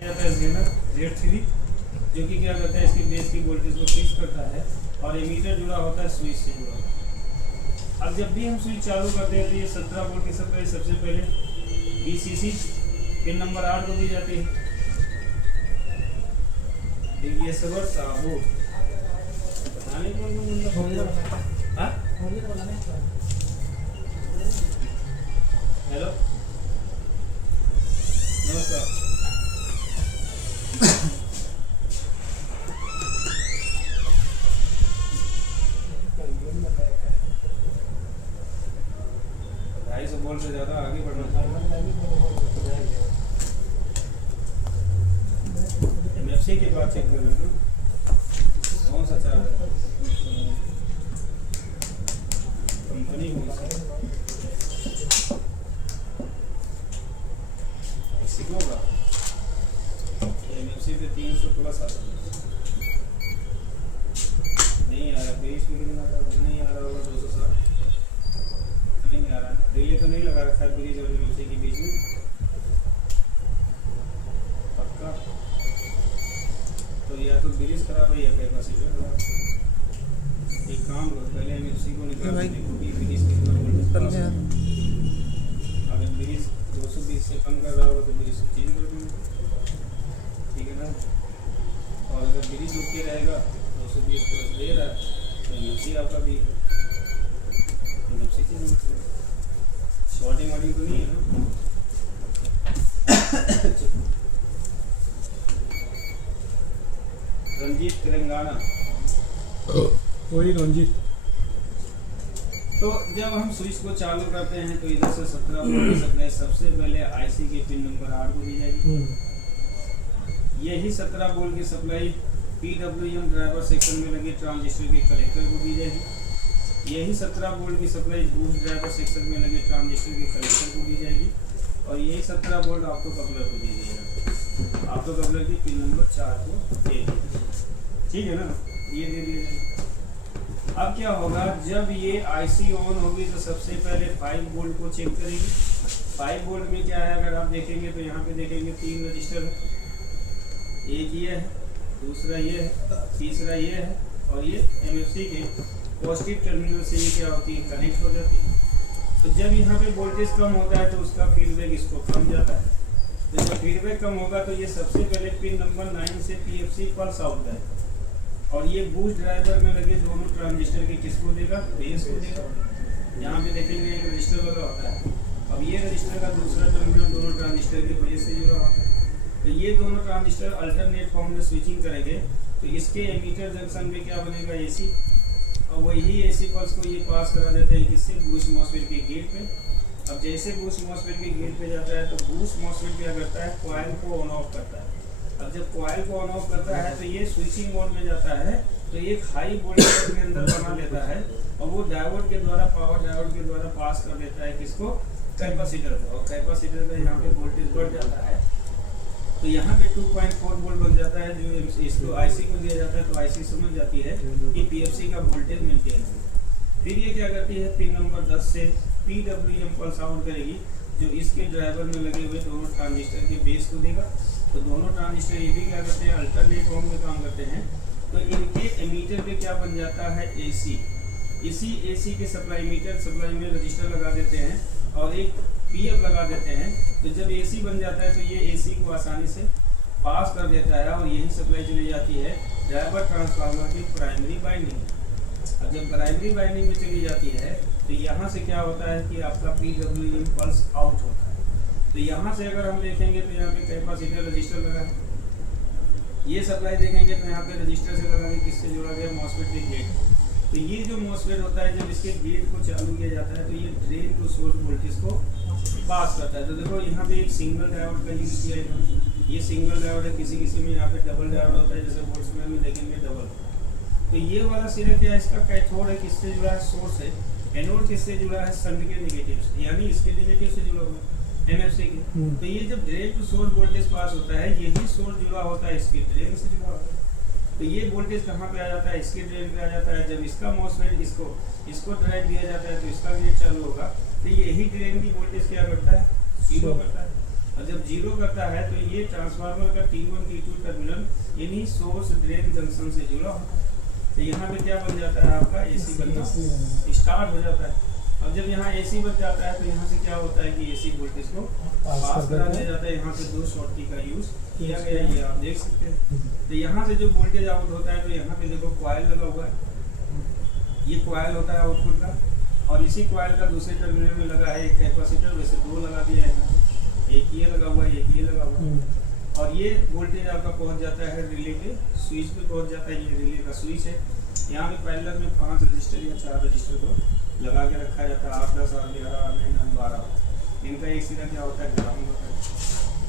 Z3 जो कि क्या करता है, इसकी बेस की वोल्टेज को फिक्स करता है और एमीटर जुड़ा होता है स्विच से जुड़ा होता है। अब जब भी हम स्विच चालू करते हैं तो ये 17 वोल्ट की सप्लाई सबसे पहले VCC पिन नंबर 8 को दी जाती है। देखिए सबर साबू बताने को हाँ हेलो नमस्कार। ढाई सौ वोल्ट से ज़्यादा आगे बढ़ना चाहिए। MFC के बाद चेक कर लेना कौन सा चार्ज है, कंपनी कौन सी एक्सिको का। MFC पे 300 प्लस आता है, नहीं आ रहा 23 में कितना आ रहा, नहीं आ रहा होगा 260 नहीं आ रहा है। रिले तो नहीं लगा रखा है ब्रिज और MFC के बीच में पक्का, तो या तो ब्रिज खराब है या कैपेसिटर खराब है। एक काम करो पहले MFC को निकाल के देखो कि ब्रिज कितना वोल्टेज पास है। अगर ब्रिज 220 से कम कर रहा होगा तो ब्रिज को चेंज कर देंगे, ठीक है ना। और अगर ब्रिज रुक के रहेगा 220 प्लस दे रहा है तो MFC आपका भी MFC चेंज कर देंगे। शॉर्टिंग वार्टिंग तो नहीं है ना। रंजीत तेलंगाना वही रंजीत। तो जब हम स्विच को चालू करते हैं तो इधर से 17 वोल्ट की सप्लाई सबसे पहले IC के पिन नंबर 8 को दी जाएगी। यही 17 वोल्ट की सप्लाई PWM ड्राइवर सेक्शन में लगे ट्रांजिस्टर के कलेक्टर को दी जाएगी। यही 17 वोल्ट की सप्लाई बूस्ट ड्राइवर सेक्शन में लगे ट्रांजिस्टर के कलेक्टर को दी जाएगी। और यही 17 वोल्ट ऑप्टो कपलर को दी जाएगा। ऑप्टो कपलर की पिन नंबर 4 को दे दीजिए, ठीक है ना, ये दे दिया। अब क्या होगा, जब ये IC ऑन होगी तो सबसे पहले 5 वोल्ट को चेक करेगी। 5 वोल्ट में क्या है, अगर आप देखेंगे तो यहाँ पे देखेंगे 3 रजिस्टर है, एक ये है, दूसरा ये है, तीसरा ये है और ये MFC के पॉजिटिव टर्मिनल से ये क्या होती है, कनेक्ट हो जाती है। तो जब यहाँ पे वोल्टेज कम होता है तो उसका फीडबैक इसको कम जाता है। तो जब फीडबैक कम होगा तो ये सबसे पहले पिन नंबर 9 से PFC पल्स आउट है और ये बूस्ट ड्राइवर में लगे दोनों ट्रांजिस्टर के किसको देगा, बेस को देगा। यहाँ पे देखेंगे एक रजिस्टर लगा होता है, अब ये रजिस्टर का दूसरा टर्मिनल दोनों ट्रांजिस्टर के बेस से जुड़ा होता है। तो ये दोनों ट्रांजिस्टर अल्टरनेट फॉर्म में स्विचिंग करेंगे तो इसके एमीटर जंक्शन में क्या बनेगा, AC, और वही AC पल्स को ये पास करा देते हैं किससे, बूस्ट मॉसफेट के गेट पे। अब जैसे बूस्ट मॉसफेट के गेट पे जाता है तो बूस्ट मॉसफेट क्या करता है, कॉइल को ऑन ऑफ करता है। अब जब कॉइल को ऑन ऑफ करता है तो ये स्विचिंग मोड में जाता है, तो एक हाई वोल्टेज अपने अंदर बना लेता है और वो डायोड के द्वारा, पावर डायोड के द्वारा पास कर देता है किसको, कैपेसिटर को। और कैपेसिटर का यहाँ पे वोल्टेज बढ़ जाता है तो यहाँ पे 2.4 वोल्ट बन जाता है, जो इसको IC को दिया जाता है। तो IC समझ जाती है कि PFC का वोल्टेज मेंटेन है। फिर ये क्या करती है, पिन नंबर 10 से PWM पल्स आउट करेगी, जो इसके ड्राइवर में लगे हुए दोनों ट्रांजिस्टर के बेस को देगा। तो दोनों ट्रांजिस्टर ये भी क्या करते हैं, अल्टरनेट फॉर्म में काम करते हैं। तो इनके एमीटर पे क्या बन जाता है, AC। इसी AC के सप्लाई में रजिस्टर लगा देते हैं और एक PF लगा देते हैं। तो जब AC बन जाता है तो ये AC को आसानी से पास कर देता है और यही सप्लाई चली जाती है ड्राइवर ट्रांसफार्मर की प्राइमरी बाइंडिंग। अब जब प्राइमरी बाइंडिंग में चली जाती है तो यहाँ से क्या होता है कि आपका PWM पल्स आउट होता है। तो यहाँ से अगर हम देखेंगे तो यहाँ पे कैपेसिटर रजिस्टर लगा है, ये सप्लाई देखेंगे तो यहाँ पे रजिस्टर से लगा के किससे जोड़ा गया, मॉसफेट के गेट। तो ये जो मॉसफेट होता है जब इसके गेट को चालू किया जाता है तो ये ड्रेन टू सोर्स वोल्टेज को पास करता है। तो देखो यहाँ पे एक सिंगल डायोड का यूज किया है, ये सिंगल डायोड है, किसी किसी में यहाँ पे डबल डायोड होता है, जैसे वोल्ट्समैन में देखेंगे डबल। तो ये वाला सिरा क्या है, इसका कैथोड है, किससे जुड़ा है, सोर्स है। एनोड किससे जुड़ा है, शंट के नेगेटिव से, यानी इसके नेगेटिव से जुड़ा हुआ है MFC के। तो ये जब ड्रेन टू सोर्स वोल्टेज पास होता है, यही सोर्स जुड़ा होता है इसके ड्रेन से जुड़ा होता है। तो ये वोल्टेज कहाँ पे आ जाता है, इसके ड्रेन पे आ जाता है। जब इसका मॉसफेट इसको ड्राइव दिया जाता है तो इसका गेट चालू होगा, तो यही ड्रेन की वोल्टेज क्या करता है, जीरो करता है। और जब जीरो करता है तो ये ट्रांसफार्मर का T1 T2 टर्मिनल इन्हीं सोर्स ड्रेन जंक्शन से जुड़ा होता है। तो यहाँ पे क्या बन जाता है आपका AC बनना स्टार्ट हो जाता है। अब जब यहाँ AC बन जाता है तो यहाँ से क्या होता है कि AC वोल्टेज को पास करा दिया जाता है। यहाँ पे 2 शॉर्टी का यूज किया गया है, ये आप देख सकते हैं। तो यहाँ से जो वोल्टेज आउट होता है तो यहाँ पे देखो कॉइल लगा हुआ है, ये कॉइल होता है आउटपुट का, और इसी कॉइल का दूसरे टर्मिनल में लगा है एक कैपेसिटर, वैसे 2 लगा दिया है, एक ये लगा हुआ है, एक ये लगा हुआ है। और ये वोल्टेज आपका पहुंच जाता है रिले के स्विच पे पहुंच जाता है। ये रिले का स्विच है। यहाँ पे पैरेलल में 5 रजिस्टर या 4 रजिस्टर को लगा के रखा जाता है, 8, 10, 11, 9, 12। इनका एक सीधा क्या होता है, ग्राउंड होता है,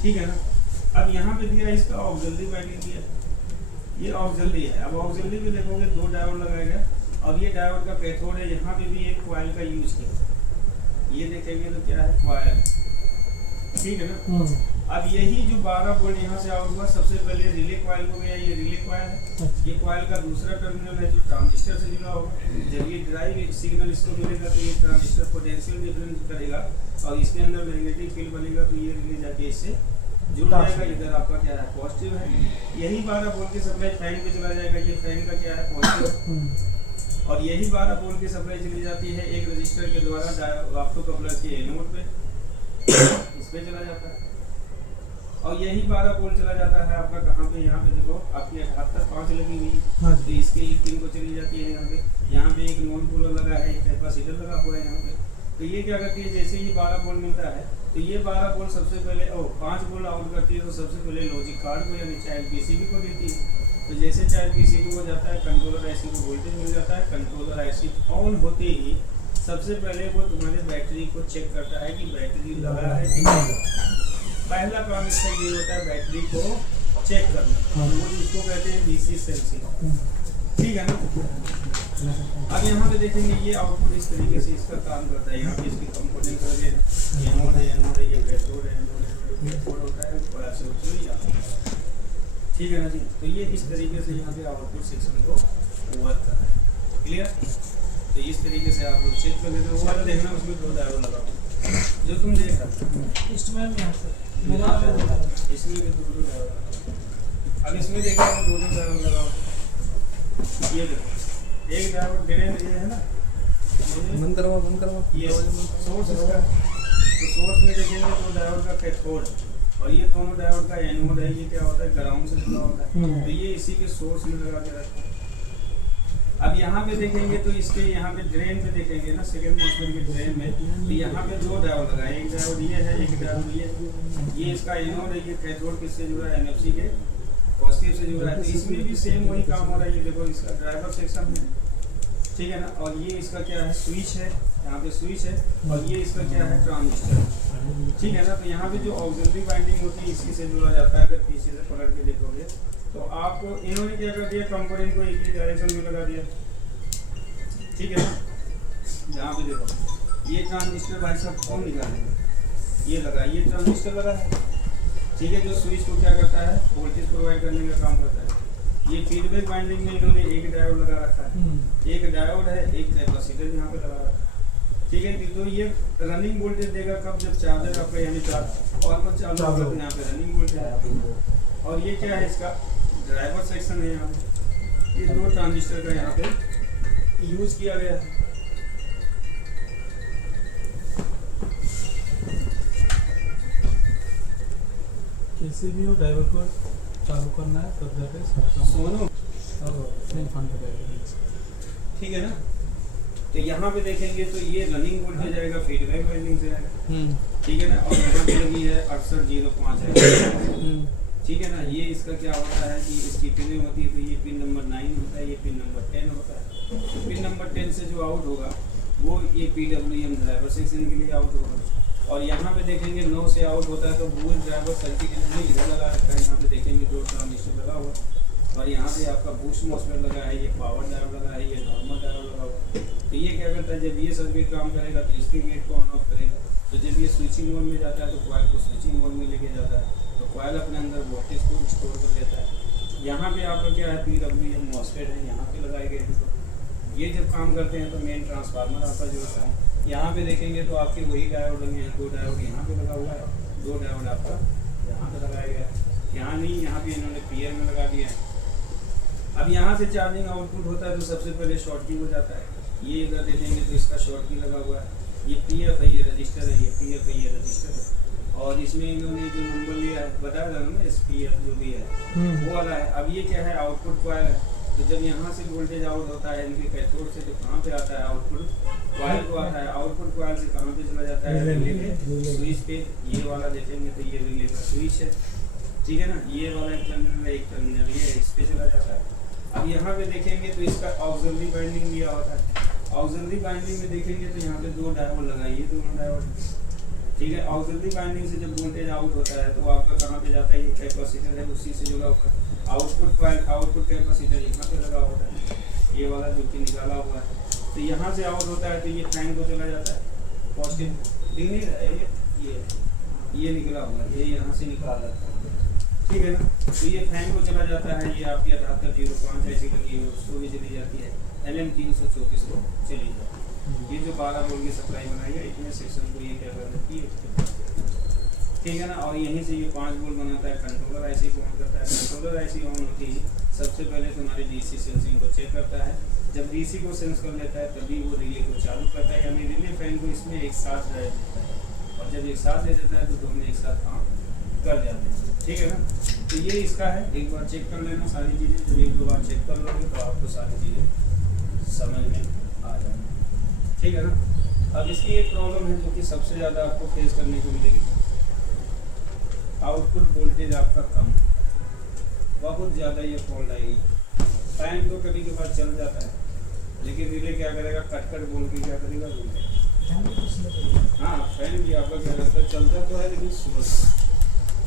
ठीक है ना। अब यहाँ पे दिया इसका ऑक्सिलरी वाइंडिंग दिया, ये ऑक्सिलरी है। अब ऑक्सिलरी पे देखोगे 2 डायोड लगाया गया। अब ये डायोड का कैथोड है, यहाँ पे भी एक कॉइल का यूज किया, ये देखेंगे तो क्या है, कॉइल, ठीक है ना। अब यही जो 12 वोल्ट यहाँ से आउट हुआ, सबसे पहले रिले कॉइल को गया, ये रिले कॉइल है। ये कॉइल का दूसरा टर्मिनल है जो ट्रांजिस्टर से जुड़ा होगा। जब ये ड्राइव सिग्नल इसको मिलेगा तो ये ट्रांजिस्टर पोटेंशियल डिफरेंस करेगा और इसके अंदर मैग्नेटिक फील्ड बनेगा, तो ये रिले जाके इससे जुड़ जाएगा। इधर आपका क्या है, पॉजिटिव है। यही 12 वोल्ट की सप्लाई फैन पे चला जाएगा, ये फैन का क्या है, पॉजिटिव। और यही 12 वोल्ट की सप्लाई चली जाती है एक रजिस्टर के द्वारा ऑप्टोकपलर के एनोड पे, इस पे चला जाता है। और यही 12 वोल्ट चला जाता है आपका कहाँ पे, यहाँ पे देखो आपकी 78.5 लगी हुई, तो इसके पिन को चली जाती है यहाँ पे। यहाँ पे एक नॉन पोलर लगा है, एक कैपेसिटर लगा हुआ है यहाँ पे। तो ये क्या करती है, जैसे ही 12 वोल्ट मिलता है तो ये 12 वोल्ट सबसे पहले 5 वोल्ट आउट करती है, तो सबसे पहले लॉजिक कार्ड को यानी चाइल्ड पीसीबी को देती है। तो जैसे चाइल्ड पीसीबी को जाता है, कंट्रोलर आईसी को वोल्टेज मिल जाता है। कंट्रोलर आईसी ऑन होते ही सबसे पहले वो तुम्हारे बैटरी को चेक करता है कि बैटरी लगा है कि नहीं। पहला काम इसका ये होता है बैटरी को चेक करना, वो जिसको कहते हैं डीसी सेंसिंग, ठीक है ना। अब यहाँ पे देखेंगे ये आउटपुट इस तरीके से इसका काम करता है। यहाँ पे इसकी कंपोनेंट करके एनोड है, ये कैथोड है, कैथोड होता है और ऐसे ठीक है ना जी। तो ये इस तरीके से यहाँ पे आउटपुट सेक्शन को वर्क कर रहा है, क्लियर। तो इस तरीके से आप लोग चेक कर लेते हो। वो वाला देखना, उसमें 2 डायोड लगा जो तुम देख रहे हो, इसमें भी 2 डायोड। अब इसमें देखो 2 डायोड लगा हुआ, ये देखो एक डायोड ड्रेन ये है ना, बंद करवा ये सोर्स इसका। तो सोर्स में देखेंगे तो डायोड का कैथोड और ये दोनों डायोड का एनोड है, ये क्या होता है, ग्राउंड से जुड़ा होता है। तो ये इसी के सोर्स में लगा के रखते हैं। अब यहाँ पे देखेंगे तो इसके यहाँ पे ड्रेन पे देखेंगे ना, सेकंड मॉस्फेट के ड्रेन में, तो यहाँ पे 2 डायोड लगा है, एक डायोड ये है, एक डायोड ये इसका एनोड है। ये कैथोड किससे जुड़ा है, एनएफसी के पॉजिटिव से जुड़ा है। तो इसमें भी सेम वही काम हो रहा है। ये देखो इसका ड्राइवर सेक्शन है, ठीक है ना, और ये इसका क्या है, स्विच है, यहाँ पे स्विच है, और ये इसका क्या है, ट्रांजिस्टर, ठीक है ना। तो यहाँ पे जो ऑक्सिलरी वाइंडिंग होती है इसी से जुड़ा जाता है। अगर पीछे से पकड़ के देखोगे तो आपको इन्होंने क्या कर दिया, कंपोनेंट को एक ही डायरेक्शन में लगा दिया, ठीक है ना। यहाँ पे देखो ये ट्रांजिस्टर भाई साहब कौन निकालेंगे, ये लगा, ये ट्रांजिस्टर लगा है, ठीक है, जो स्विच को क्या करता है, वोल्टेज प्रोवाइड करने का काम करता है। ये फीडबैक वाइंडिंग में इन्होंने एक डायोड लगा रखा है, एक डायोड है, एक कैपेसिटर यहाँ पे लगा रखा है, ठीक है। तो ये रनिंग वोल्टेज देगा कब, जब चार्जर आपका यानी और पर चालू होगा तो यहाँ पे रनिंग वोल्टेज है। और ये क्या है, इसका ड्राइवर सेक्शन है। यहाँ पे ये 2 ट्रांजिस्टर का यहाँ पे यूज किया गया है। कैसे भी हो ड्राइवर को चालू करना है तब जाके सोनू ठीक है ना। तो यहाँ पे देखेंगे तो ये रनिंग वोल्टेज आएगा, फीडबैक वाइंडिंग से आएगा, ठीक है ना। और यहाँ पे लगी है 6805 है, ठीक है ना। ये इसका क्या होता है कि इसकी पिन होती है, तो ये पिन नंबर 9 होता है, ये पिन नंबर 10 होता है। तो पिन नंबर 10 से जो आउट होगा वो ये PWM ड्राइवर सेक्शन के लिए आउट होगा। और यहाँ पे देखेंगे 9 से आउट होता है, तो बूस्ट ड्राइवर सर्किट इन्होंने इधर लगा रखा है। यहाँ पे देखेंगे 2 ट्रांजिस्टर लगा हुआ, और यहाँ पे आपका बूस्ट मॉस्फेट लगा है, ये पावर डायोड लगा है, ये नॉर्मल डायोड लगा हुआ। तो ये क्या करता है, जब ये सर्किट काम करेगा तो इसके गेट को ऑन ऑफ करेगा। तो जब ये स्विचिंग मोड में जाता है तो कॉइल को स्विचिंग मोड में लेके जाता है, तो कॉइल अपने अंदर वोल्टेज को स्टोर कर लेता है। यहाँ पे आपका क्या है, PWM मॉस्फेट है, यहाँ पे लगाए गए हैं। तो ये जब काम करते हैं तो मेन ट्रांसफार्मर आपका जो होता है, यहाँ पे देखेंगे तो आपके वही डायोड लगे हैं, 2 डायोड यहाँ पे लगा हुआ है, दो डायोड आपका यहाँ पे लगाया गया है, यहाँ नहीं, यहाँ पे इन्होंने पीएल में लगा दिया है। अब यहाँ से चार्जिंग आउटपुट होता है तो सबसे पहले शॉर्ट की हो जाता है। ये इधर देखेंगे तो इसका शॉर्ट की लगा हुआ है, ये पीएफ है, ये रजिस्टर है, ये पीएफ है, ये रजिस्टर है, और इसमें इन्होंने जो नंबर लिया है बताया था ना, एसपीएफ जो भी है वो वाला है। अब ये क्या है, आउटपुट कॉइल है, तो जब यहाँ से वोल्टेज आउट होता है इनके कैथोड से, तो कहाँ पे आता है, आउटपुट कॉइल को आता है। आउटपुट कॉइल से कहाँ पे चला जाता है, रिले के स्विच पे। ये वाला देखेंगे तो ये रिले का स्विच है, ठीक है ना, ये वाला एक टर्मिनल है, एक टर्मिनल ये इस पे चला जाता है। अब यहाँ पे देखेंगे तो इसका ऑक्सिलरी बाइंडिंग लिया होता है। ऑक्सिलरी बाइंडिंग में देखेंगे तो यहाँ पे दो डायोड लगाइए, दोनों डायोड, ठीक है। ऑक्सिलरी बाइंडिंग से जब वोल्टेज आउट होता है तो आपका कहाँ पे जाता है, ये कैपेसिटर है उसी से जुड़ा हुआ है। आउटपुट कॉइल, आउटपुट कैपेसिटर यहाँ पे लगा होता है, ये वाला जो कि निकाला हुआ है। तो यहाँ से आउट होता है तो ये फैन को चला जाता है, पॉजिटिव दिख नहीं रहा है, ये निकला हुआ है, ये यहाँ से निकाल जाता है, ठीक है ना। तो ये फैन को चला जाता है, ये आपकी 7805 ऐसी लगी है उसको भी चली जाती है, LM324 को चली जाती है। ये जो 12 वोल्ट की सप्लाई बनाई है, इतने सेक्शन को ये क्या कर देती है, ठीक है ना। और यहीं से ये 5 वोल्ट बनाता है, कंट्रोलर आईसी को ऑन करता है। कंट्रोलर आईसी ऑन होती ही सबसे पहले तुम्हारे डीसी सेंसिंग को चेक करता है। जब डीसी को सेंस कर लेता है तभी वो रिले को चालू करता है, यानी रिले फैन को इसमें एक साथ रह देता है, और जब एक साथ दे देता है तो दोनों एक साथ काम कर जाते हैं, ठीक है ना। तो ये इसका है, एक बार चेक कर लेना सारी चीज़ें, जब एक दो बार चेक कर लोगे तो आपको सारी चीज़ें समझ में आ जाएंगी, ठीक है ना। अब इसकी एक प्रॉब्लम है जो कि सबसे ज़्यादा आपको फेस करने को मिलेगी, आउटपुट वोल्टेज आपका कम, बहुत ज़्यादा ये फॉल्ट आएगी। फैन तो कभी कभार चल जाता है, लेकिन रिले क्या करेगा, कट कट बोल के क्या करेगा, हाँ फैन भी आपका क्या करता है, चलता तो है लेकिन स्लो।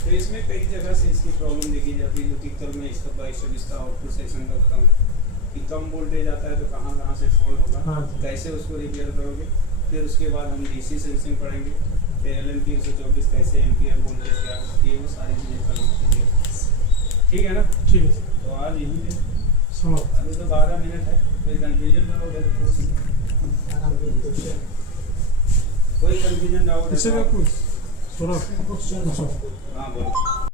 तो इसमें कई जगह से इसकी प्रॉब्लम देखी जाती है, जो कि कल मैं स्टेप बाय स्टेप इसका आउटपुट सेक्शन का बताऊँ कि कम वोल्टेज आता है तो कहाँ से फॉल्ट होगा, कैसे उसको रिपेयर करोगे। फिर उसके बाद हम डीसी सेंसिंग पढ़ेंगे, फिर LM324 कैसे एम्पियर वोल्टेज क्या होती है, वो सारी चीज़ें करेंगे, ठीक है ना। ठीक है, तो आज यहीं पे अभी तो 12 मिनट है, कोई कन्फ्यूजन ना हो तो कोई कन्फ्यूजन डाउट है, हाँ बोलो।